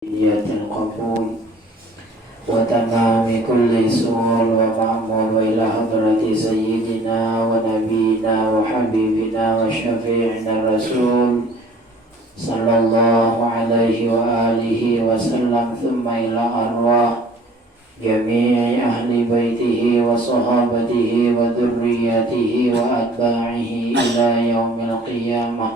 نية القبول وتمام كل سؤال ومعمول إلى حضرة سيدنا ونبينا وحبيبنا وشفيعنا الرسول صلى الله عليه وآله وسلم ثم إلى أرواح جميع أهل بيته وصحابته وذريته وأتباعه إلى يوم القيامة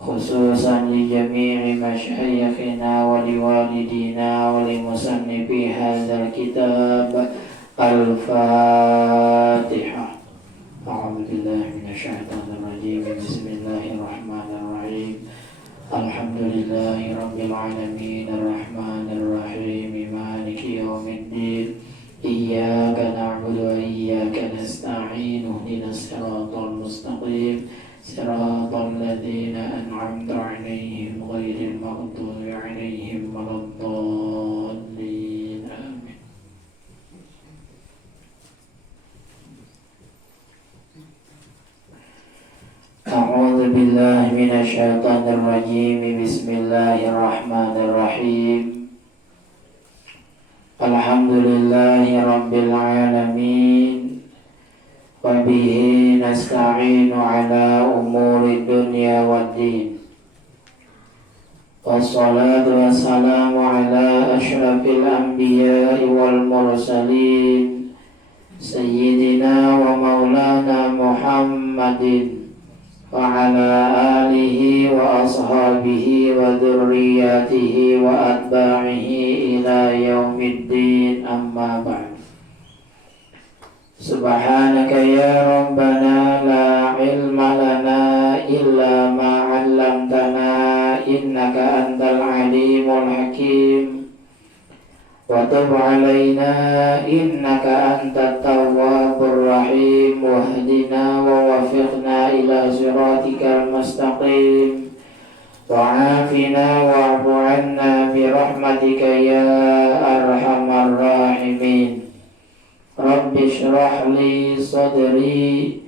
خصوصا لجميع مشايخنا ولوالدينا ولمصنفي هذا الكتاب. الفاتحة. أعوذ بالله من الشيطان الرجيم. بسم الله الرحمن الرحيم. الحمد لله رب العالمين الرحمن الرحيم مالك يوم الدين إياك نعبد وإياك نستعين اهدنا الصراط المستقيم صراط الذين أنعمت عليهم غير المغضوب عليهم ولا الضالين آمين. أعوذ بالله من الشيطان الرجيم. بسم الله الرحمن الرحيم. الحمد لله رب العالمين وبه نستعين على أمور الدنيا والدين والصلاة والسلام على أشرف الأنبياء والمرسلين سيدنا ومولانا محمد وعلى آله وأصحابه وذرياته وأتباعه إلى يوم الدين. أما بعد. Subhanaka ya Rabbana la ilma lana illa ma 'allamtana innaka antal alimul hakim wa tub 'alaina innaka antat tawwabur rahim wahdina wa waffiqna ila siratikal mustaqim wa 'afina wa'fu 'anna bi rahmatika ya arhamar rahimin. Rabbi shrah li sadri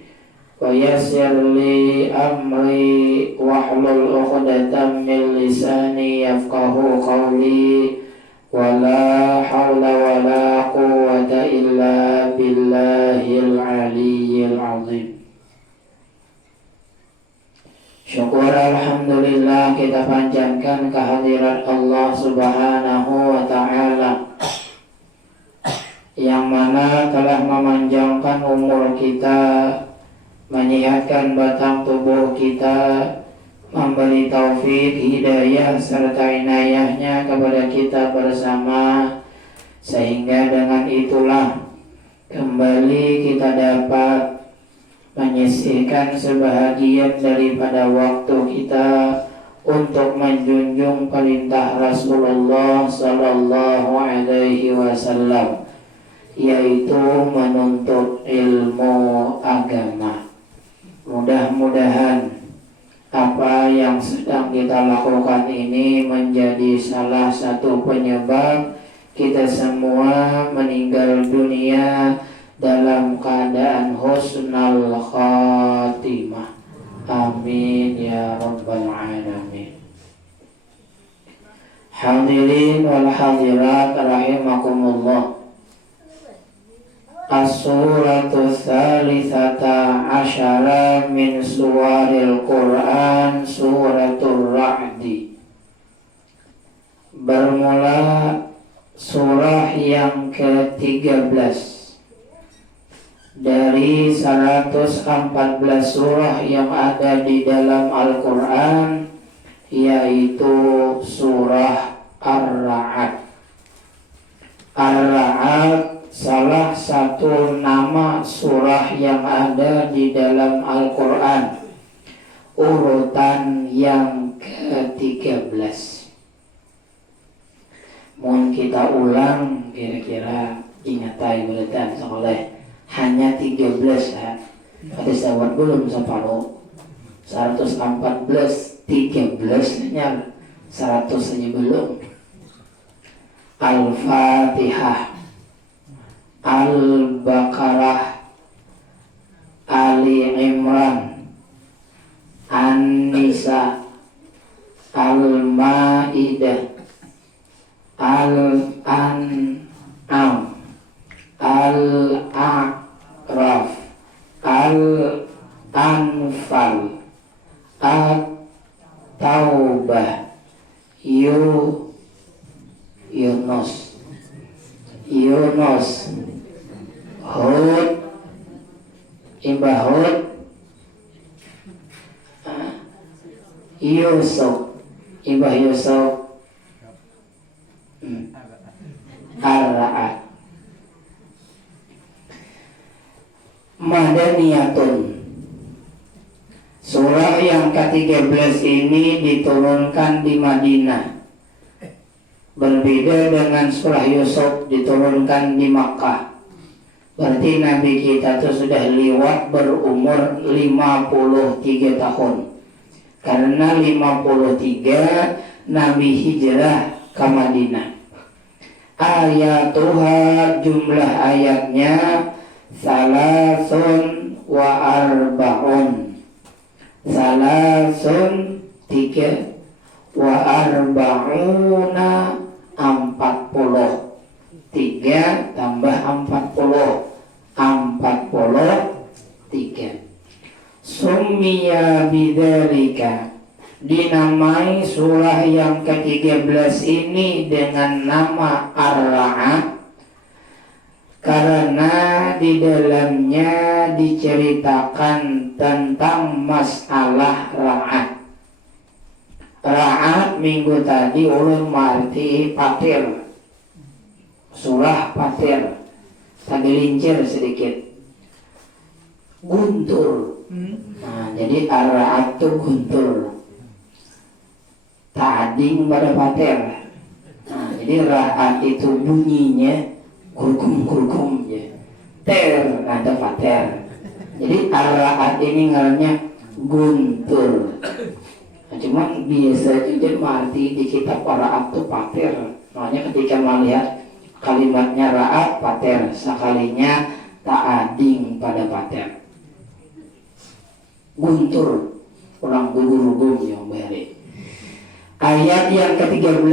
wa yassir li amri wahlul 'uqdatam min lisani yafqahu qawli wa la hawla wa la quwwata illa billahil aliyyil azim. Syukur alhamdulillah kita panjatkan kehadirat Allah Subhanahu wa ta'ala yang mana telah memanjangkan umur kita, menyehatkan batang tubuh kita, memberi taufik, hidayah serta inayahnya kepada kita bersama, sehingga dengan itulah kembali kita dapat menyisihkan sebahagian daripada waktu kita untuk menjunjung perintah Rasulullah sallallahu alaihi wasallam, yaitu menuntut ilmu agama. Mudah-mudahan apa yang sedang kita lakukan ini menjadi salah satu penyebab kita semua meninggal dunia dalam keadaan husnul khatimah. Amin ya rabbal alamin. Hadirin wal hadirat rahimakumullah. As-suratu tsalitsata asyara min suwaril Qur'an suratul Ra'di. Bermula surah yang ke-13 dari 114 surah yang ada di dalam Al-Qur'an, yaitu surah Ar-Ra'd. Ar-Ra'd salah satu nama surah yang ada di dalam Al-Quran, urutan yang ke-13. Mohon kita ulang kira-kira ingatai beretan sekolah hanya 13 ya. Ada sahabat belum separuh 114 13 nya 100 saja belum. Al-Fatihah, Al-Baqarah, Ali Imran, An-Nisa, Al-Ma'idah, Al-An'am, Al-A'raf, Al-Anfal, At-Taubah, Yunus, Hud, Imbah Hud, Yusuf, Imbah Yusuf, Ar-Ra'ad. Madaniyatun, surah yang ke-13 ini diturunkan di Madinah. Berbeda dengan surah Yusuf diturunkan di Makkah. Berarti Nabi kita itu sudah lewat berumur 53 tahun. Karena 53 Nabi hijrah ke Madinah. Ayatuha, jumlah ayatnya salasun wa arba'un. Salasun 3 wa arba'una 40. 3 tambah 40 43. Summiya bidzalika, dinamai surah yang ke-13 ini dengan nama Ar-Ra'ad karena di dalamnya diceritakan tentang masalah ra'ad. Ra'ad minggu tadi ulun marti patir, surah patir, tadi lincir sedikit, guntur. Nah, jadi Ar-Ra'ad itu guntur, tading pada patir. Nah, jadi Ra'ad itu bunyinya kurkum ya. Ter ada patir. Jadi Ar-Ra'ad ini ngarannya guntur. Nah, cuman biasa juga arti di kitab Ar-Ra'ad itu patir. Makanya ketika melihat kalimatnya Ra'ad patir, sekalinya ta'ading pada patir. Guntur, orang gugur-gugur yang balik. Ayat yang ke-13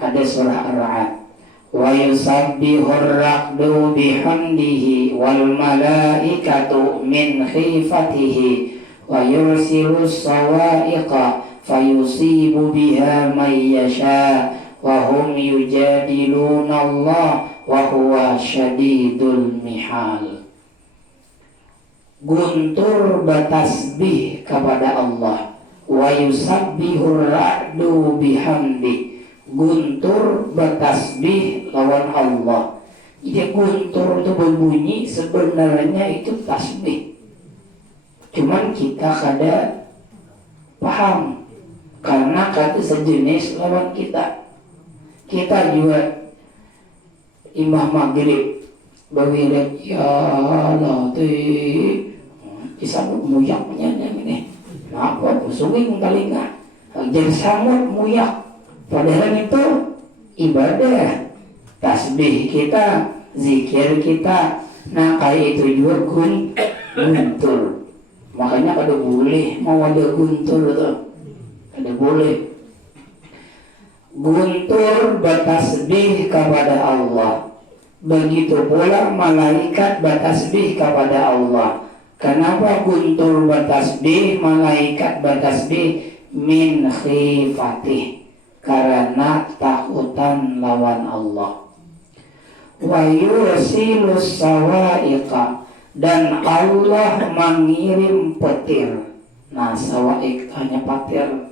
ada surah Ar-Ra'ad. Wa yusabbihur ra'du bihamdihi wal malaikatu min khifatihi wa yursilus sawa'iqa fayusibu biha man yasha wa hum yujadiluna Allah wa huwa syadidul mihal. Guntur bertasbih kepada Allah. Wa yusabbihur ra'du bihamdi, guntur bertasbih lawan Allah. Jadi guntur itu berbunyi sebenarnya itu tasbih. Cuman kita kada paham karena kata sejenis lawan kita. Kita juga imam maghrib berwirid ya Latif, disambut muyaknya ini. Apa pusungin kali enggak? Jadi sambut muyak. Padahal itu ibadah, tasbih kita, zikir kita. Nah kayak itu juga guntur. Makanya kada boleh mau ada guntur tuh, kada boleh. Guntur bertasbih kepada Allah. Begitu pula malaikat bertasbih kepada Allah. Kenapa guntur bertasbih, malaikat bertasbih? Min khifatih, karena takutan lawan Allah. Wa yursilus sawa'iqa, dan Allah mengirim petir. Nah sawa'iq hanya petir.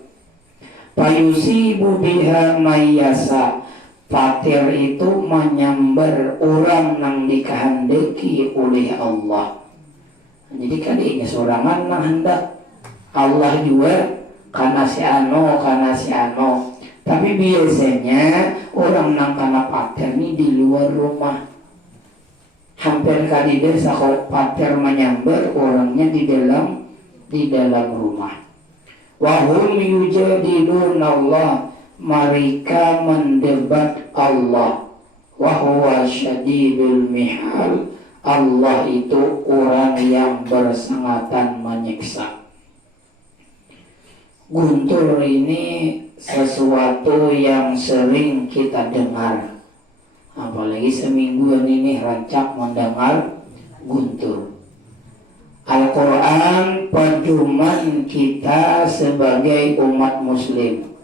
Fayusibu biha mayyasa, petir itu menyambar orang yang dikehendaki oleh Allah. Jadi kadinya sorangan nang hendak Allah juga karena si ano. Tapi biasanya orang nang kana patir ini di luar rumah. Hampir kali desa kalau patir menyambar orangnya di dalam rumah. Wa hum yujadiluna Allah, mereka mendebat Allah. Wa huwa syadidul mihal, Allah itu orang yang bersengatan menyiksa. Guntur ini sesuatu yang sering kita dengar, apalagi semingguan ini rancak mendengar guntur. Al-Quran pedoman kita sebagai umat muslim.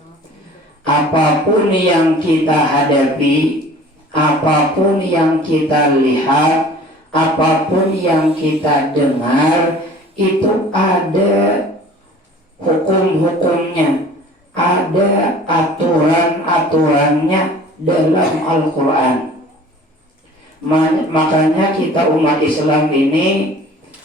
Apapun yang kita hadapi, apapun yang kita lihat, apapun yang kita dengar, itu ada hukum-hukumnya, ada aturan-aturannya dalam Al-Quran. Makanya kita umat Islam ini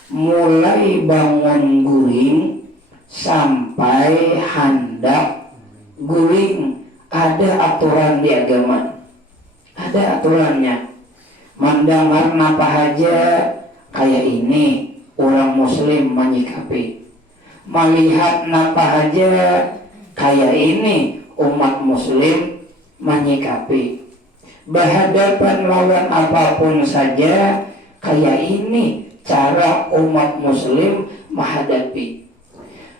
mulai bangun guring sampai hendak guring ada aturan di agama, ada aturannya. Mendengar apa aja kayak ini orang muslim menyikapi, melihat apa aja kayak ini umat muslim menyikapi, berhadapan lawan apapun saja kayak ini cara umat muslim menghadapi.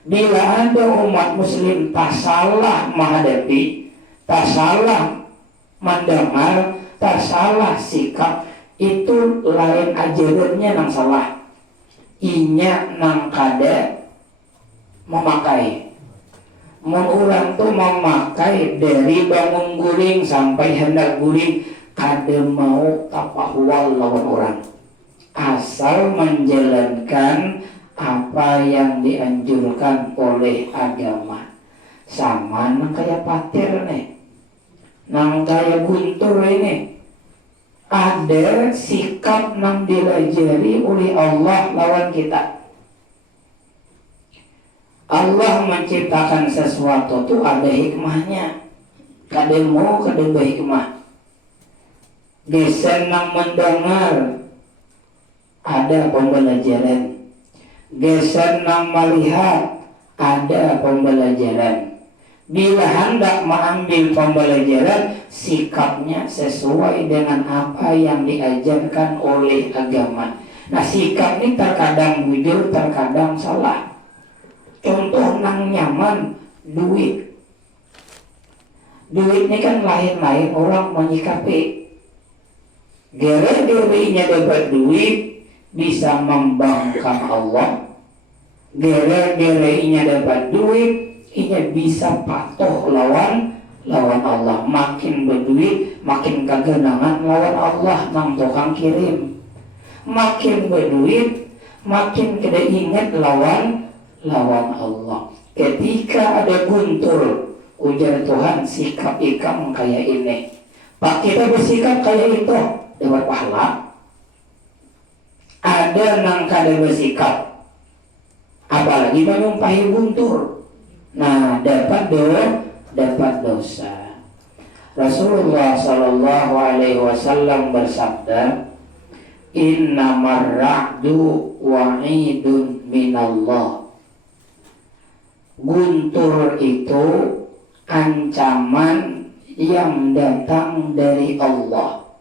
Bila ada umat muslim tak salah menghadapi, tak salah mendengar, tak salah sikap, itu lain ajarannya nang salah, inya nang kada memakai. Orang tuh memakai dari bangun guling sampai hendak guling, kada mau tapahwal lawan orang, asal menjalankan apa yang dianjurkan oleh agama. Sama nang kayak patir nih, nang kayak guntur ini, ada sikap nang dilajari oleh Allah lawan kita. Allah menciptakan sesuatu tuh ada hikmahnya. Kada mau kada berhikmah. Gesen nang mendengar ada pembelajaran. Gesen nang melihat ada pembelajaran. Bila hendak mengambil pembelajaran, sikapnya sesuai dengan apa yang diajarkan oleh agama. Nah, sikap ini terkadang bujur, terkadang salah. Contoh nang nyaman, duit. Duit ini kan lain-lain orang menyikapi. Gara-garanya dapat duit bisa membangkang Allah. Gara-garanya dapat duit, ini bisa patuh lawan Allah. Makin berduit, makin kegenangan lawan Allah nang tukang kirim. Makin berduit, makin kada ingat lawan Allah. Ketika ada guntur, ujar Tuhan, sikap ikam kayak ini. Pak, kita bersikap kayak itu dapat pahala. Ada nang kada bersikap, apalagi menyumpahi guntur, nah dapat dosa. Rasulullah Sallallahu Alaihi Wasallam bersabda, Innamar ra'du wa'idun minallah. Guntur itu ancaman yang datang dari Allah.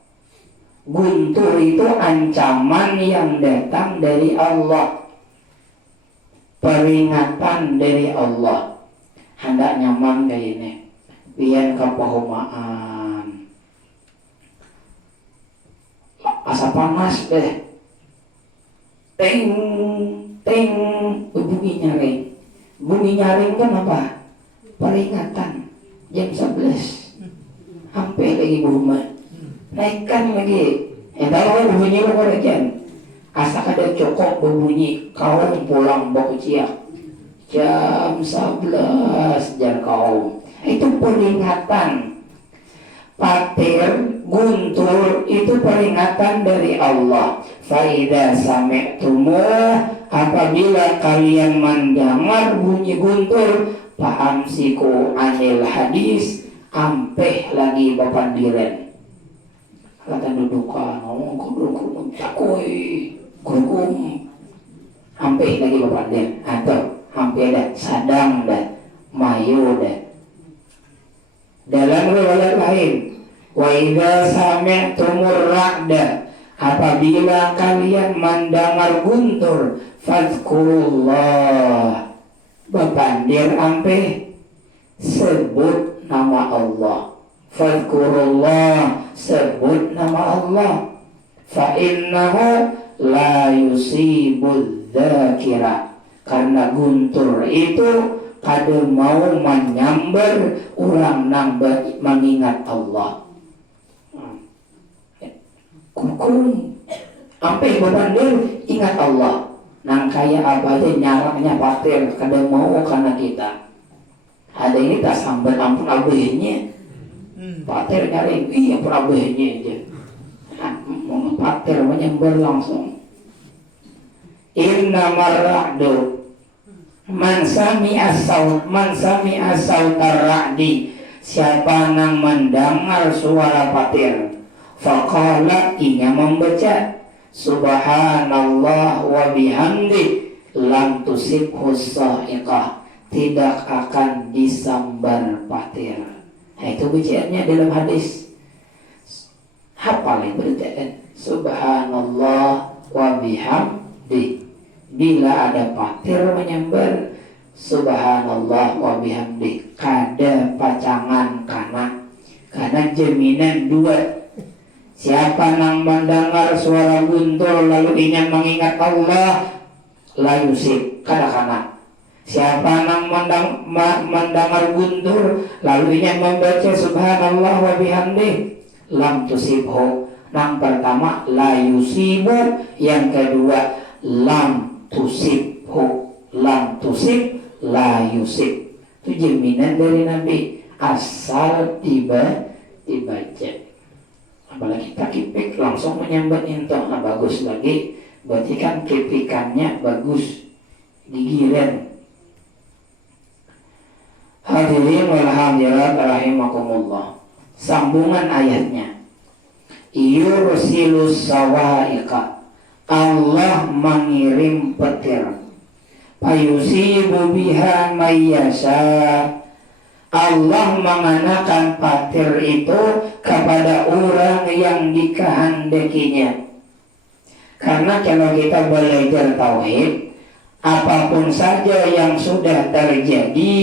Guntur itu ancaman yang datang dari Allah, peringatan dari Allah. Hendak nyaman kayak ini, pian kepahumaan, asa panas deh, teng bunyi nyaring. Bunyi nyaring kan apa? Peringatan. Jam 11 sampai lagi rumah, naikkan lagi. Tahu bunyi lo korekan. Asa kada cokok berbunyi, kaum pulang baku ciak. Jam 11 jar kaum. Itu peringatan. Patir, guntur itu peringatan dari Allah. Faida sami'tumuh, apabila kalian mendengar bunyi guntur, fahamsiku anil hadis, ampeh lagi bapandiran. Kata dudukan, kudukum takoi, kudukum, ampeh lagi bapandiran. Atau hampir dah, sadang dah, mayu dah. Dalam riwayat lain, wa idza sami'tumur ra'da, apabila kalian mendengar guntur, fadzkurullah, bebandir ampe sebut nama Allah. Fadhkurullah, sebut nama Allah. Fa innahu la yusibul dzakira, karena guntur itu kada mau menyambar orang nang mengingat Allah. Kukum ampe bebandir ingat Allah. Nang kaya apa aja nyaraknya patir kada mau karena kita. Ada ini tak sambat ampun abehnya. Patir nyari iya pun abehnya aja. Mau patir menyambar langsung. Inna marra'du man sami'a sautar-ra'di, siapa nang mendengar suara patir, faqala, inya membaca subhanallah wa bihamdi lam tusibhu sa'iqah, tidak akan disambar patir. Nah, itu bacaannya dalam hadis. Hafal bacaan subhanallah wa bihamdi. Bila ada patir menyambar subhanallah wa bihamdi, kada pacangan karena jaminan dua. Siapa nang mendengar suara guntur lalu ingin mengingat Allah, la yusib, kada. Siapa nang mendengar guntur lalu ingin membaca subhanallah wa bihamdi, lam tusibhu. Nang pertama la yusibu, yang kedua lam tusibhu. Lam tusib, la yusib. Itu jaminan dari Nabi asal dibaca. Apalagi kita kipik langsung menyambat intoh, nah bagus lagi. Berarti kan kipikannya bagus, digiren. Hadirin wal hadirat rahimakumullah. Sambungan ayatnya. Yursilus sawa'iqa, Allah mengirim petir. Payusibu biha mayyasha, Allah mengenakan patir itu kepada orang yang dikehendakinya. Karena kalau kita belajar tauhid, apapun saja yang sudah terjadi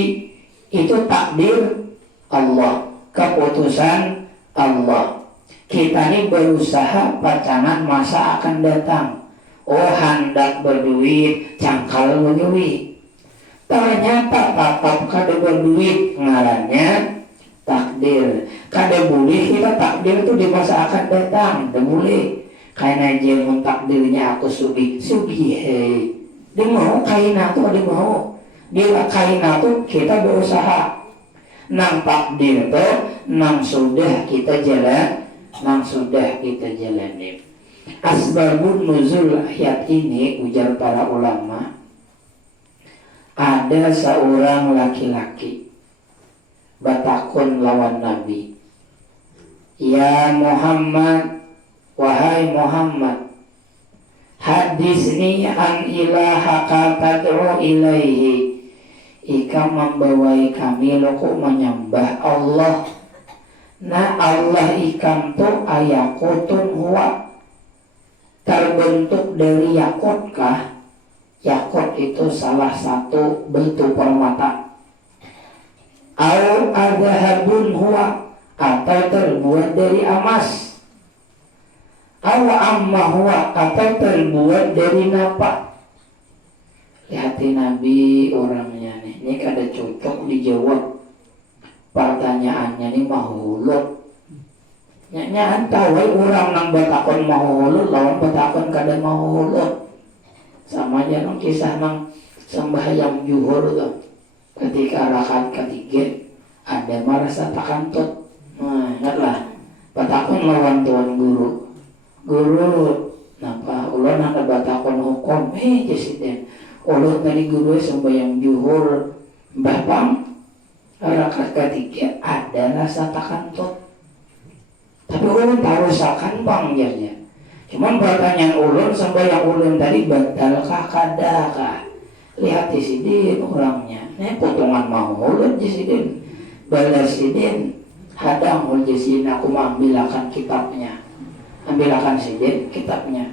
itu takdir Allah, keputusan Allah. Kita ini berusaha pacangan masa akan datang. Oh, hendak berduit, cangkal berduit. Ternyata tatap kada berduit, ngarannya takdir. Kada boleh kita takdir itu di masa akan datang, kada boleh. Karena jemun takdirnya aku sugi hei. Dia mau kaina tuh, dia mau. Bila kaina tuh kita berusaha. Nang takdir tuh, nang sudah kita jalani. Asbabun nuzul ayat ini, ujar para ulama, ada seorang laki-laki batakun lawan Nabi, ya Muhammad, wahai Muhammad, hadisni an ilahaka tad'u ilaihi, ika membawai kami loko menyembah Allah. Nah Allah ikam tu ayakutun huwa, terbentuk dari yakut kah? Yakut itu salah satu bentuk permata. Au adhabun huwa, atau terbuat dari emas. Au amma huwa, atau terbuat dari napa. Lihati Nabi orangnya nih, ini kada cocok dijawab. Pertanyaannya ini mahuluk. Nyaan tahu orang nang batakon mahuluk lawan batakon kada mahuluk. Sama aja nang kisah nang sembahyang juhur tuh. Ketika rakaat ketiga ada merasa takantut. Nah, ingatlah batakon lawan tuan guru. Guru, napa ulun ada batakon hukum? Jesiden. Ulun tadi guru sembahyang juhur, Mbah Pang. Rakaat ketiga ada rasa takantut. Tapi ulun tahu sakan bang jadinya. Cuman pertanyaan ulun sembahyang ulun tadi batalkah kadakah? Lihat di sini orangnya. Ini potongan mau ulun di sini. Balas sidin hadang ul di sini, aku mengambilkan kitabnya. Ambilkan sidin kitabnya.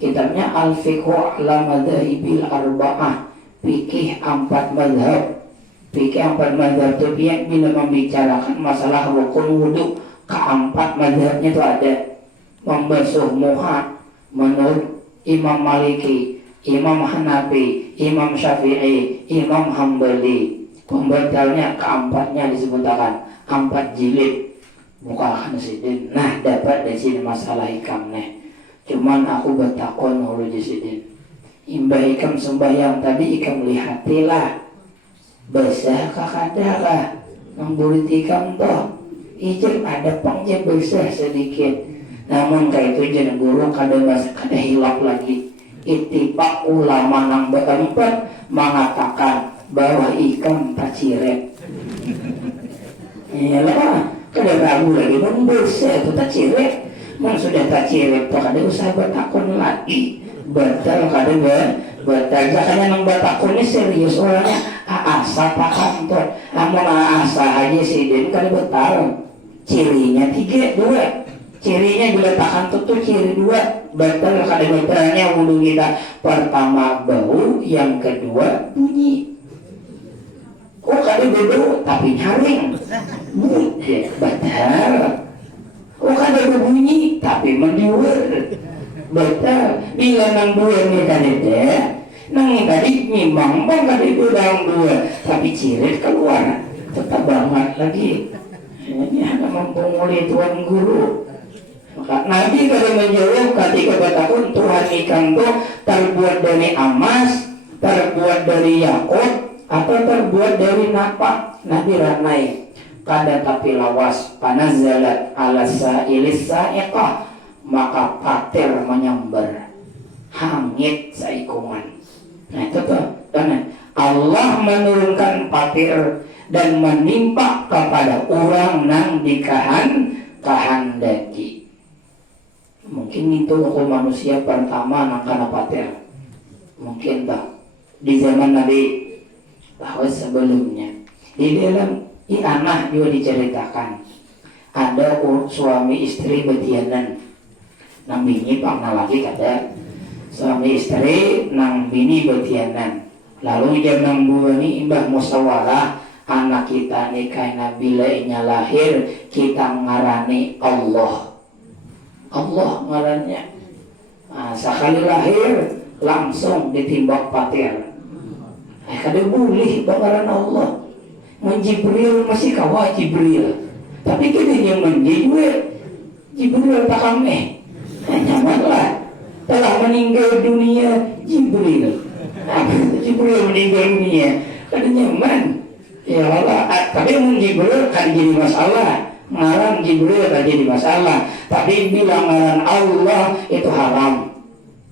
Kitabnya Al-Fiqhu ala Madhahibil Arba'ah fikih 4 mazhab. Fikih 4 mazhab itu dia bila membicarakan masalah rukun wudhu, keempat mazhabnya itu ada. Membasuh muha menurut Imam Maliki, Imam Hanafi, Imam Syafi'i, Imam Hambali. Pembatalnya keempatnya disebutkan 4 jilid. Bukakan sidin. Nah, dapat dari sini masalah hikam nih. Cuman aku bertakon hulu di sidin. Imbah ikam sembahyang tadi ikam lihatilah basah kakadara membulit ikam toh ijen ada pangnya basah sedikit. Namun kayak itu jen guru kada hilap lagi. Ittifaq ulama nang berempat mengatakan bahwa ikam tak ciret. Iyalah, kada ragu lagi membesar itu tak ciret. Mang sudah tak ciret toh kada usah bertakon lagi. Batal kada batal. Jangan nang bertakon ini serius orangnya. Asa tak kantor. Namun asa aja sih dia kada batal. Cirinya 3, 2. Cirinya bila tak kantor tuh ciri 2. Batal kada batalnya wudhu kita. Pertama bau, yang kedua bunyi. Oh kada bau tapi nyaring. Batal. Oh kada bunyi tapi mendiwer. Batal. Bila nang 2 ni kada ada. Nang tadi memang bang kada dalam 2 tapi cirit keluar. Tetap banget lagi. Ini hanya mempengaruhi Tuhan Guru. Maka Nabi kada menjawab ketika bertakun Tuhan ikan itu terbuat dari emas, terbuat dari yakut, atau terbuat dari napak. Nabi ranai kada tapi lawas panazalat ala sa'ilis sa'iqah, maka patir menyambar hangit saikungan. Nah itu tuh dan Allah menurunkan patir dan menimpa kepada orang nang dikahandaki. Mungkin itu hukum manusia pertama nang kana patir. Mungkin tak di zaman Nabi bahwa sebelumnya di dalam anak juga diceritakan ada suami istri betianan nang bini pangna lagi kada suami istri nang bini betianan lalu jam nang buani imbah musyawarah anak kita nikah bila inya lahir kita ngarani Allah ngarannya. Nah, sekali lahir langsung ditimbak patir. Kada boleh bakaran Allah. Jibril masih kawa Jibril. Tapi kita yang menjibril Jibril tak kami. Nyamanlah. Telah meninggal dunia Jibril. Jibril meninggal dunia. Kada nyaman. Ya Allah, tapi Jibril kan jadi masalah. Ngaran Jibril kan jadi masalah. Tapi bilang ngaran Allah itu haram.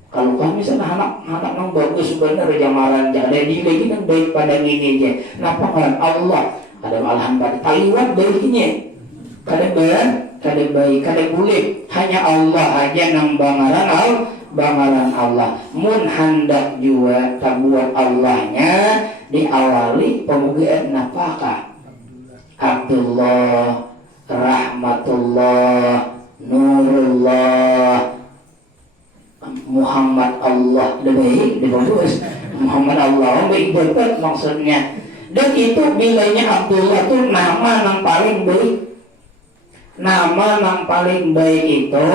Kalau kami sana anak nang bagus bener jamaran jadi lagi nang baik pada gini aja. Napa ngaran Allah? Ada malahan pada taliwat baiknya. Kada baik, kada boleh. Hanya Allah aja nang bangaran Allah. Mun hendak juga tabuat Allahnya diawali pemugaan napakah? Abdullah, Rahmatullah, Nurullah, Muhammad Allah. Baik, bagus. Muhammad Allah baik betul maksudnya. Dan itu bilanya Abdullah itu nama yang paling baik. Nama yang paling baik itu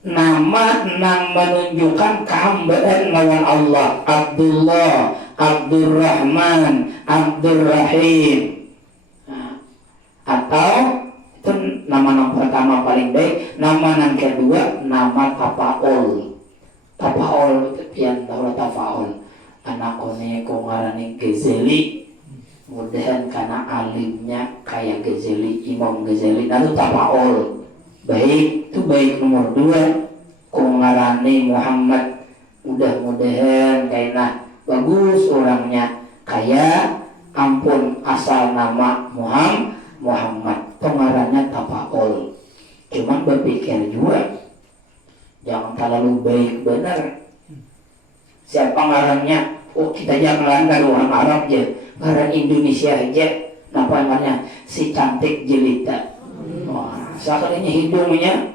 nama yang menunjukkan kehambaan lawan Allah. Abdullah, Abdurrahman, Abdurrahim. Atau itu nama yang pertama paling baik. Nama yang kedua nama tafaul. Tafaul itu pian tahu tafaul. Anak kone ko ngarani Ghazali. Mudahan karena alimnya kayak Ghazali, Imam Ghazali. Lalu tafaul. Baik, itu baik nomor 2. Ko ngarani Muhammad. Mudah-mudahan kayaknya bagus orangnya. Kayak ampun asal nama Muhammad. Pengarannya tafaul. Cuman berpikir juga jangan terlalu baik benar. Siapa ngarannya? Oh kita jangan orang Arab aja, ngaran Indonesia aja. Napa namanya? Si cantik jelita. Wah, sekalinya hidungnya.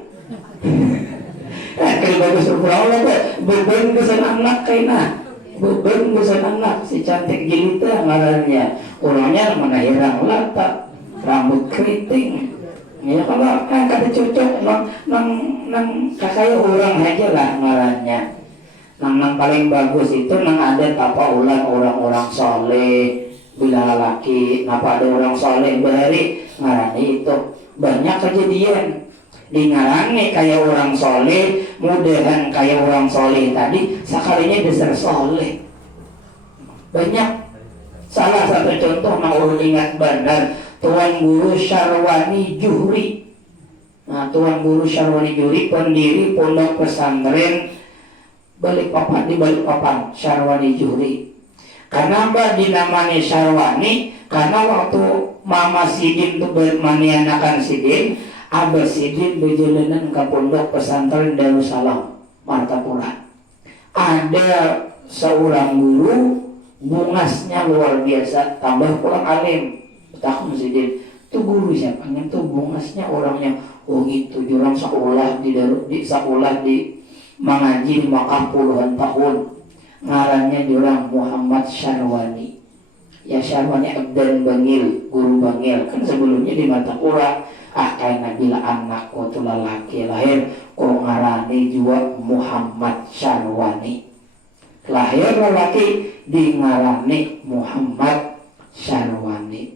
Kalau bagus berapa? Beban kesan anak kayaknya. beban besar anak si cantik jelita ngarannya, orangnya mana hirang latak, rambut keriting. Ya kalau kada cocok nang kakaya orang aja lah ngarannya. Nang paling bagus itu nang ada tapa ulang orang-orang soleh. Bila laki, napa ada orang soleh bari ngarani itu banyak kejadian. Di ngarani kayak orang soleh, mudahan kayak orang soleh tadi, sekalinya besar soleh. Banyak. Salah satu contoh mau ingat benar, Tuan Guru Syarwani Juhri. Nah, Tuan Guru Syarwani Juhri pendiri pondok pesantren Balikpapan, di Balikpapan, Syarwani Juhri. Kenapa dinamani Syarwani? Karena waktu Mama Sidin itu bermanianakan Sidin, Abah Sidin berjalanan ke pondok pesantren Darussalam, Martapura. Ada seorang guru, bungasnya luar biasa, tambah pulang alim. Takut Sidin, itu guru siapa? Itu bungasnya orangnya, oh gitu, jurang sekolah di sekolah di mengaji di Makkah puluhan tahun. Ngarannya diorang Muhammad Syarwani. Ya Syarwani Abdan Bangil, guru Bangil. Kan sebelumnya di mata orang, kayaknya bila anak waktu lelaki lahir, kok ngarani juga Muhammad Syarwani. Lahir lelaki di ngarani Muhammad Syarwani.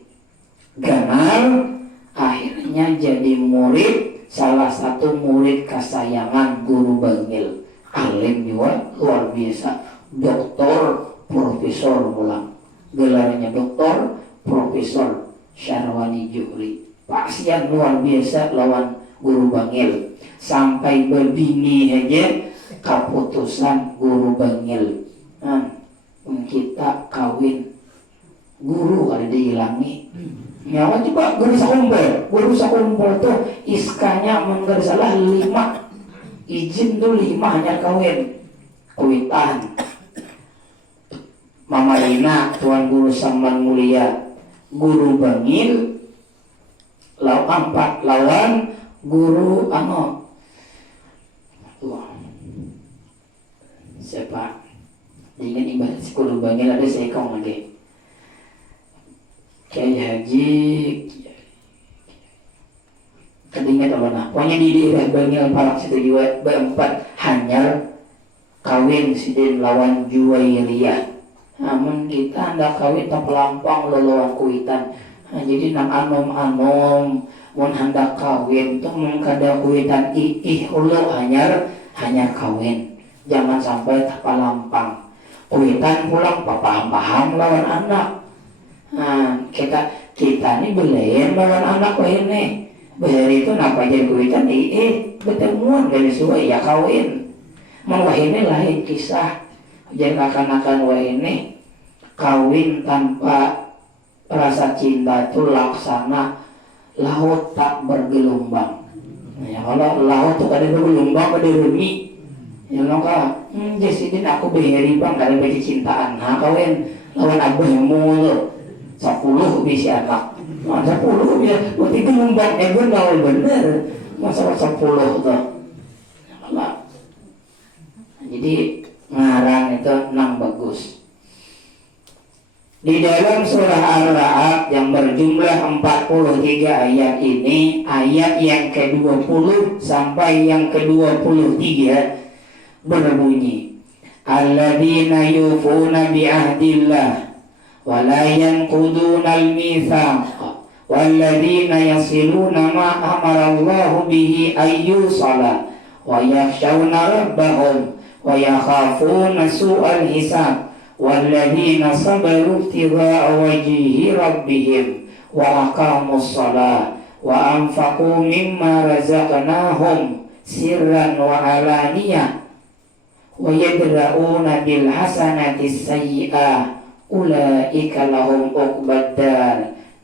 Ganal akhirnya jadi murid, salah satu murid kesayangan guru Bangil. Alim juga luar biasa. Doktor, profesor ulang. Gelarnya doktor, profesor Syarwani Juhri. Pasien luar biasa lawan guru Bangil. Sampai berbini aja keputusan guru Bangil. Kita kawin guru ada dihilangi. Nyawa coba guru sakumpul tuh iskanya menggar salah 5. Izin tuh 5 hanya kawin. Kuitan. Mama Lina, Tuan Guru Samlan Mulia, guru Bangil, lawan 4 lawan guru siapa? Dengan ibarat si guru Bangil ada seekong lagi. Kayak Haji kedingat apa nah? Pokoknya di daerah Bangil Palak situ juga berempat hanyar kawin sidin lawan Juwairiyah. Namun kita hendak kawin tak pelampang loloang kuitan. Jadi nang anom mun hendak kawin tuh mengkada kuitan ulo hanyar kawin. Jangan sampai tak pelampang. Kuitan pulang paham lawan anak. Kita ini belayan lawan anak ini. Bahari itu napa jadi kuitan bertemuan dari suai ya kawin. Mau ini lain kisah. Jadi akan ini kawin tanpa rasa cinta itu laksana laut tak bergelombang. Ya kalau laut tuh ada bergelombang ada remi. Ya maka jadi aku beheri bang dari bagi cintaan. Nah kawin lawan abahmu 10 bisa anak. 10 ya berarti gelombang bener masalah 10 tuh. Jadi ngarang itu nang bagus. Di dalam surah Al-Ra'd yang berjumlah 43 ayat ini, ayat yang ke-20 sampai yang ke-23 berbunyi, Alladzina yufuna bi'ahdillah wa la yanquduna al-mitsaq walladzina yasiluna ma amara Allah bihi ayyusala wa yakhshawna rabbahum wa yakhafuna su'al hisab walladzina sabaru ibtigha'a wajhi rabbihim wa aqamus shalah wa anfaqu mimma razaqnahum sirran wa alaniyah wa yadra'una bil hasanati sayyi'ah ulaika lahum uqbad dar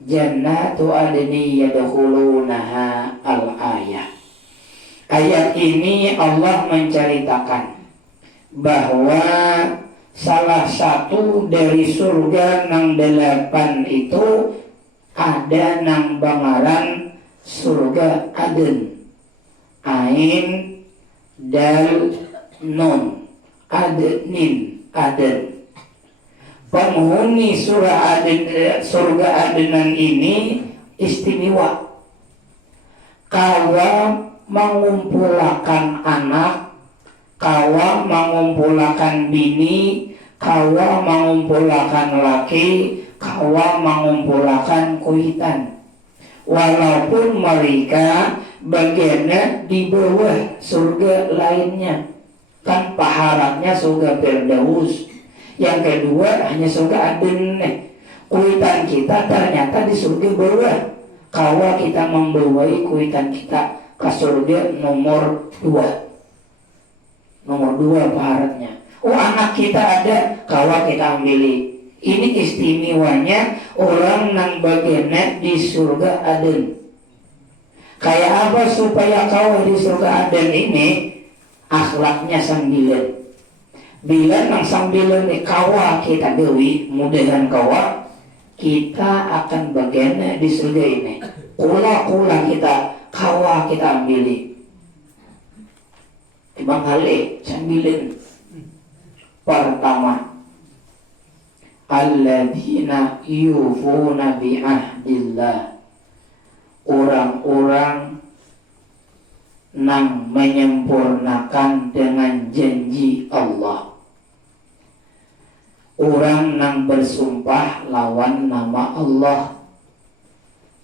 jannatu adni yadkhulunaha al-ayah. Ayat ini Allah menceritakan bahwa salah satu dari surga nang 8 itu ada nang bangaran surga Aden. Ain dal nun Adenin Aden. penghuni surga adenan ini istimewa. Kawa mengumpulkan anak, kawa mengumpulkan bini, kawa mengumpulkan laki, kawa mengumpulkan kuitan. Walaupun mereka bagiannya di bawah surga lainnya, kan pahalanya surga Firdaus. Yang kedua hanya surga Aden. Kuitan kita ternyata di surga bawah. Kawa kita membawai kuitan kita ke surga nomor 2. Nomor 2 pahalanya. Oh, anak kita ada, kawa kita ambil. Ini istimewanya orang yang bagiannya di surga Aden. Kayak apa supaya kau di surga Aden ini akhlaknya 9. Bila nang 9 ni kawa kita gawi, mudahan kawa kita akan bagiannya di surga ini. Kula kita kawa kita ambil. Timbang kali 9. Pertama, alladzina yufuna bi'ahdillah, orang-orang yang menyempurnakan dengan janji Allah. Orang yang bersumpah lawan nama Allah,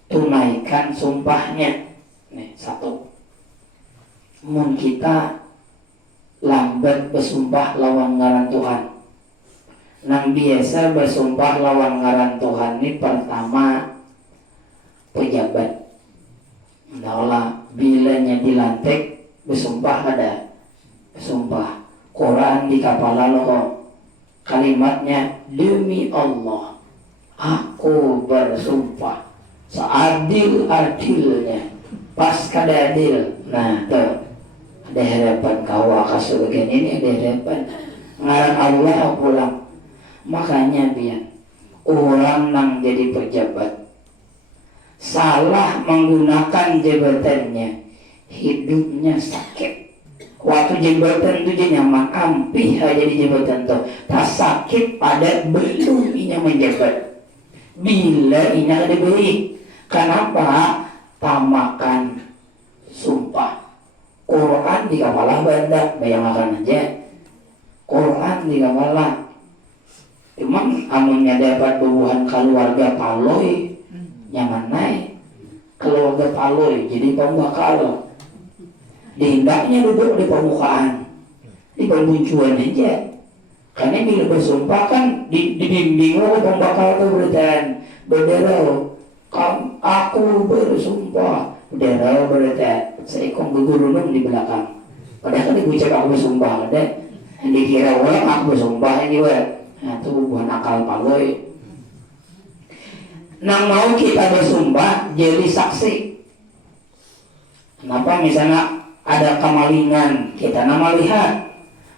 tunaikan sumpahnya. Nih, 1. Mun kita lambat bersumpah lawan ngaran Tuhan. Nang biasa bersumpah lawan ngaran Tuhan ini pertama pejabat. Nah, bilanya dilantik bersumpah ada. Bersumpah. Quran di kepala lo. Kalimatnya demi Allah aku bersumpah seadil-adilnya, pas kada adil. Nah, tuh ada harapan kau akan bagian ini, ada harapan ngaran Allah pulang. Makanya biar orang yang jadi pejabat salah menggunakan jabatannya, hidupnya sakit. Waktu jabatan itu dia nyaman, ampih aja di jabatan itu, tak sakit pada belum inya menjabat. Bila inya ada baik, kenapa? Tamakan sumpah. Quran di kepala banda, bayangkan aja. Quran di kepala. Cuman amunnya dapat bubuhan keluarga paloi, nyaman naik. Keluarga paloi jadi pembakal. Dihindaknya duduk di permukaan, di permunculan aja. Karena bila bersumpah kan dibimbing oleh pembakal itu berderau. Aku bersumpah, berderau berderau. Seekor bergurunung di belakang. Padahal kan diucap aku bersumpah, ada. Yang dikira orang aku bersumpah ini weh. Nah, itu bukan akal paloi. Nang mau kita bersumpah jadi saksi. Kenapa? Misalnya ada kemalingan, kita nama lihat,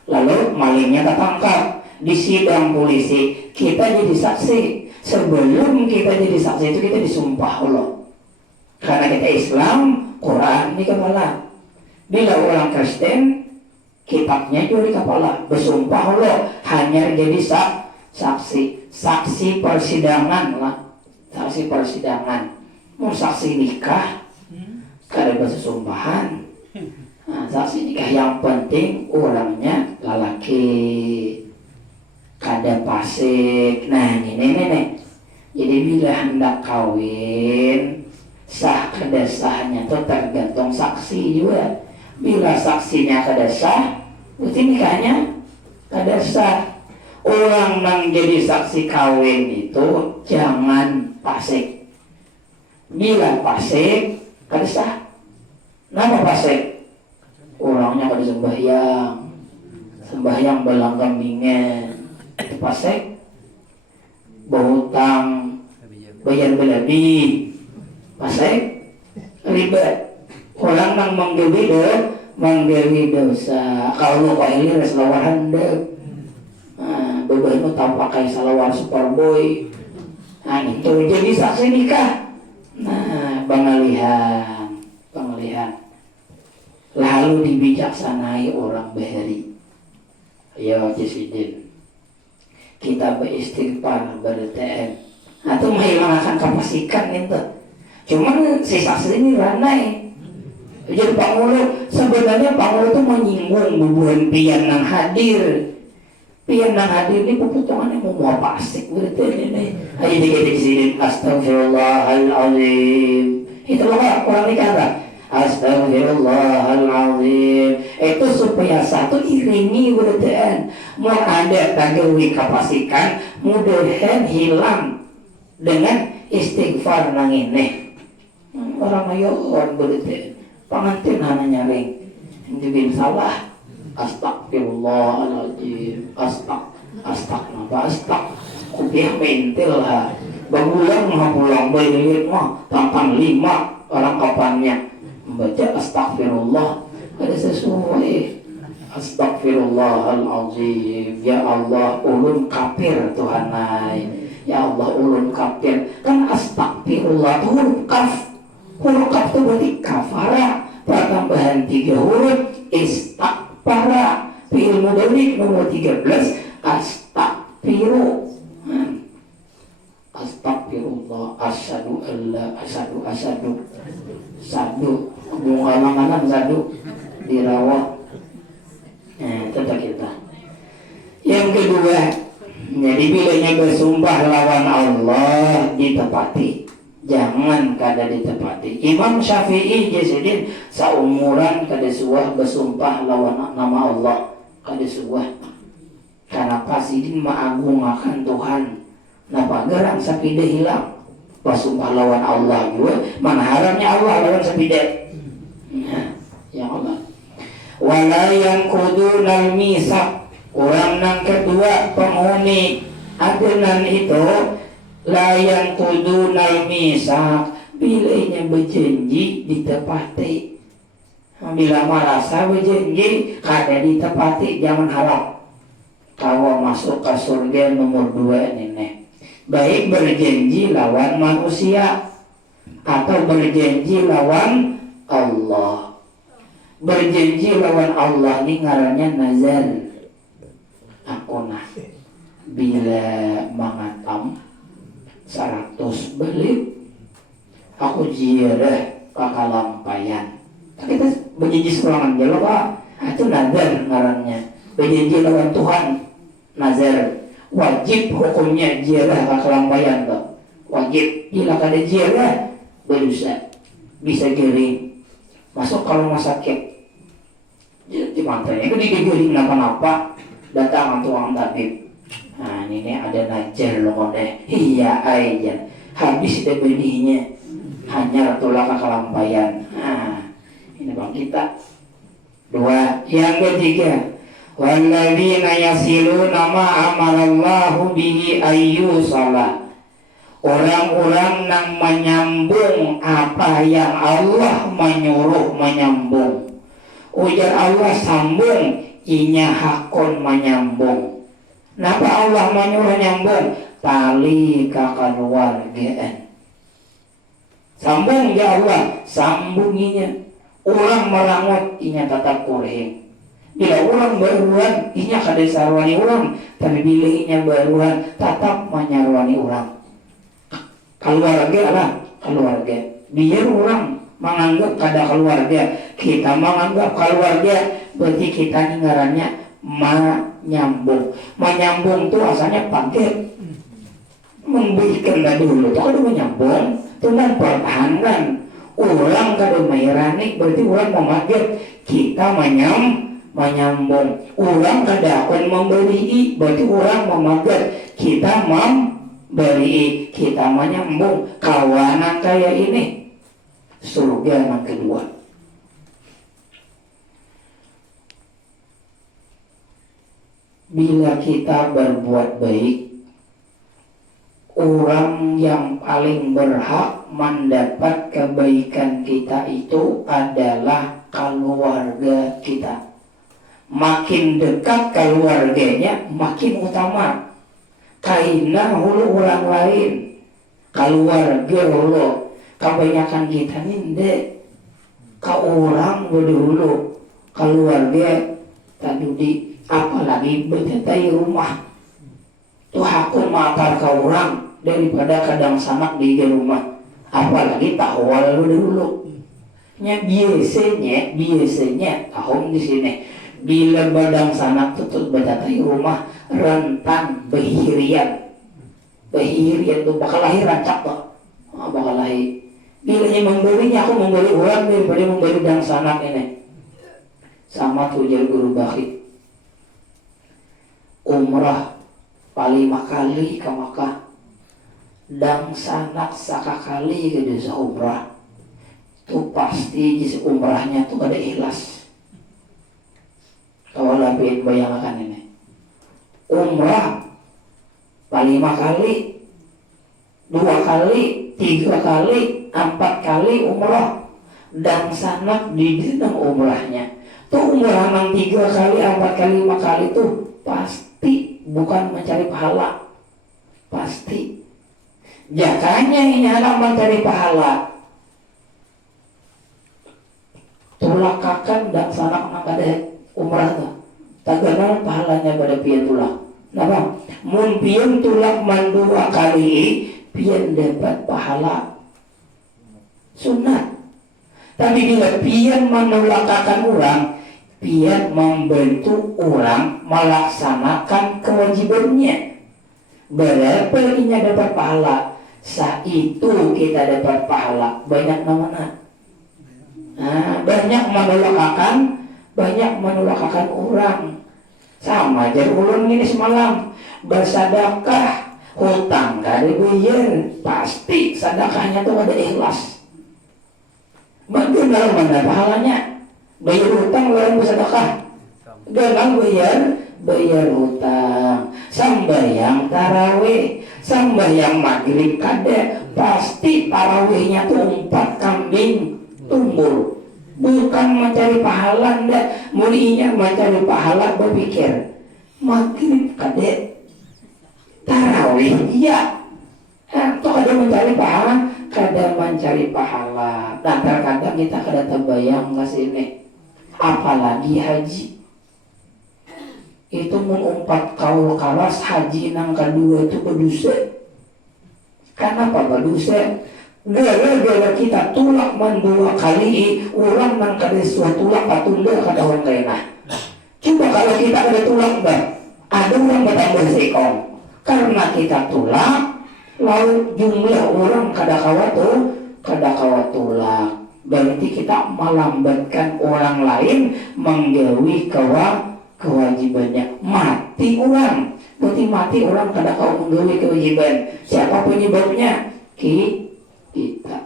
lalu malingnya tertangkap di sidang polisi, kita jadi saksi. Sebelum kita jadi saksi itu kita disumpah Allah. Karena kita Islam, Quran di kepala. Bila orang Kristen, kitabnya juga di kepala. Bersumpah Allah hanya jadi saksi. Saksi persidangan lah. Saksi persidangan. Mau saksi nikah, kada bersumpahan. Nah, saksi nikah yang penting orangnya lelaki, kada pasik. Nah ini. Jadi bila hendak kawin, sah kada sahnya itu tergantung saksi juga. Bila saksinya kada sah, berarti nikahnya kada sah. Orang yang jadi saksi kawin itu jangan pasik. Bila pasik, kada sah. Kenapa pasik? Orangnya kada sembahyang belang kambingan, itu pasik. Berhutang, bayar belabi, pasik. Ribet. Orang yang menggawi dosa. Kalau kau ini reslawar handek, beban itu tak pakai salawar superboy. Nah itu jadi saksi nikah. Nah pengalihan. Lalu dibijaksanai orang bahari. Ya Ciswidin, kita beristighfar bertm atau menghilangkan kapasikan itu. Cuman sisa ini ranai. Jadi Pak Mulu sebenarnya Pak Mulu itu menyinggung bubuhan pian nang hadir. Pian nang hadir ini pepotongannya mau apa asik berarti ini. Ayo dikit-dikit astagfirullahaladzim. Itu loh orang ini kata astagfirullahaladzim. Itu supaya satu iringi berarti mau ada tagawi kapasikan mudahan hilang dengan istighfar nang ini. Orang ayo orang berarti pengantin hanya nyaring jadi salah astagfirullahaladzim astag kupiah mentil lah bagulang pulang bayi mah tampang 5 orang kapannya membaca astagfirullah ada sesuai astagfirullahaladzim ya Allah ulun kafir Tuhanai ya Allah ulun kafir kan astagfirullah huruf kaf itu berarti kafara pertambahan 3 huruf istakbara fi'il mudhari nomor 13 astagfiru astagfirullah asyhadu alla asyhadu bunga-bunga sadu dirawat tetap kita. Yang kedua, jadi bilanya bersumpah lawan Allah ditepati, jangan kada ditepati. Imam Syafi'i jasidin saumuran kada suah bersumpah lawan nama Allah kada suah. Karena pasidin maagungakan Tuhan. Napa garang sapide hilang. Bersumpah lawan Allah juga. Mana haramnya Allah lawan sapide. Nah, ya Allah. Wala yang kudunal misak. Orang yang kedua penghuni adenan itu layan kudunal misak bilanya berjanji ditepati. Bila merasa berjanji kada ditepati jangan harap. Kalau masuk ke surga nomor 2 ini baik berjanji lawan manusia atau berjanji lawan Allah. Berjanji lawan Allah ini ngarannya nazar. Aku nah bila mengatam 100 belit aku ziarah kakalampayan. Kita berjanji serangan jalo Pak. Itu nazar ngarannya. Berjanji lawan Tuhan nazar. Wajib hukumnya ziarah kakalampayan Pak. Wajib. Bila kada ziarah berdosa. Bisa giring. Masuk kalau rumah sakit. Di mantanya itu digiring kenapa-napa datang tukang tabib. Nah ini ada najar loh deh. Iya aja. Habis deh benihnya. Hanya tulang kakalampayan. Nah ini bang kita. 2. Yang ketiga. Walladzina yasiluna ma amarallahu bihi ayyusala. Orang-orang yang menyambung apa yang Allah menyuruh menyambung. Ujar Allah sambung, inya hakon menyambung. Napa Allah menyuruh nyambung? Tali kakaluargaan. Sambung ya Allah, sambunginya. Orang melangut, inya tetap kurang. Bila orang beruan, inya kada sarwani orang. Tapi bila inya beruan, tetap menyarwani orang. Keluarga lah, keluarga. Biar orang menganggap kada keluarga, kita menganggap keluarga, berarti kita ngarannya menyambung. Menyambung itu asalnya paket. Memberikan dulu, tak ada menyambung, itu kan pertahankan. Orang kada mayrani, berarti orang memanggil kita menyambung. Orang kada akan memberi, berarti orang memanggil kita memberi, kita menyambung. Kawanan kayak ini surga yang kedua. Bila kita berbuat baik, orang yang paling berhak mendapat kebaikan kita itu adalah keluarga kita. Makin dekat keluarganya, makin utama. Karena hulu orang lain, keluarga hulu. Kebanyakan kita ini ke orang berdulu, keluarga tadi apalagi bertetai rumah. tuh hakun makar ka urang daripada kadang sanak di rumah, apalagi tahwal lu dulu. Biasanya tahun di sini bila badang sanak tutut baca di rumah rentan behirian tuh bakal lahir rancak tuh, bakal lahir. Bilanya membelinya, aku membeli orang daripada membeli badang sanak ini. Sama tujuan guru Bakhi umrah paling 5 kali ke Makkah dan sanak sakakali ke desa umrah tuh pasti di umrahnya tuh ada ikhlas. Kalau lebih bayangkan ini umrah paling 5 kali, 2 kali, 3 kali, 4 kali umrah dan sanak di dalam umrahnya tuh umrah nang 3 kali, 4 kali, 5 kali tuh pasti bukan mencari pahala, pasti jakanya ini anak mencari pahala. Tulakakan dan sanak nang ada umrah tuh tagana pahalanya pada pian tulak. Napa? Mun pian tulak mandua kali pian dapat pahala sunat. Tapi bila pian menulakakan orang, pian membantu orang melaksanakan kewajibannya. Berapa ini dapat pahala? Saat itu kita dapat pahala banyak namanya. Banyak menolakakan orang. Sama aja ulun ini semalam bersadakah hutang gak dibayar, pasti sadakahnya tuh ada ikhlas. Bagaimana mana pahalanya? Bayar hutang lain bersadakah? Gagal bayar hutang. Sambayang tarawih, sambayang maghrib kada, pasti tarawihnya tuh 4 kambing tumbul. Bukan mencari pahala ndak, mulinya mencari pahala berpikir maghrib kade tarawih iya. Toh ada mencari pahala, kadang mencari pahala. Nah terkadang kita kada terbayang ke sini, apalagi haji. Itu mengumpat kau kalas haji nang kedua itu berdosa. Kenapa berdosa? Gara-gara kita tulak mandua kali ulang nang kada suatu tulak patunda kada orang lainah. Coba kalau kita ada tulak ada orang bertambah sekong. Karena kita tulak, lalu jumlah orang kada kawat tulak. Berarti kita melambatkan orang lain menjauhi kewajibannya. Mati orang, berarti mati orang kada kau menjauhi kewajiban. Siapa penyebabnya? Kita